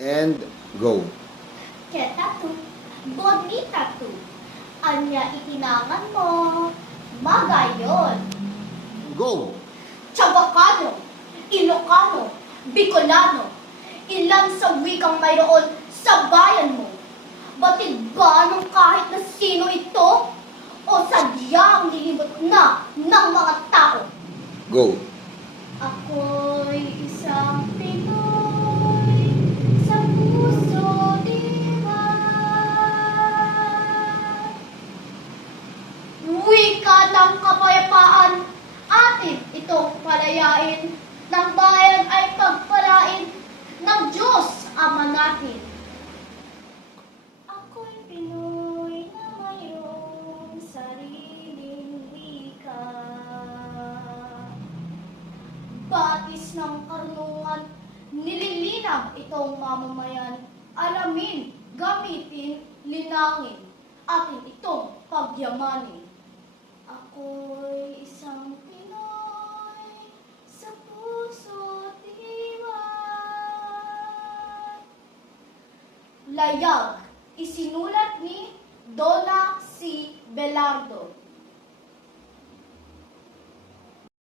And go. Ketatu, bonitatu, anya itinangan mo, magayon. Go. Chabacano, Ilocano, Bicolano, ilan sa wikang mayroon sa bayan mo? Batid ba ng kahit na sino ito? O sadyang lilimot na ng mga tao? Go. Ako'y isang Pinoy sa puso diwan. Wika ng kapayapaan, atin itong palayain. Ng bayan ay pagpalain ng Diyos Ama natin. Ako'y Pinoy na mayroong sariling wika. Batis ng karunungan, nililinang itong mamamayan. Alamin, gamitin, linangin, atin itong pagyamanin. Ako'y isang Pinoy sa puso't diwa. Layag, isinulat ni Donna C. Belardo.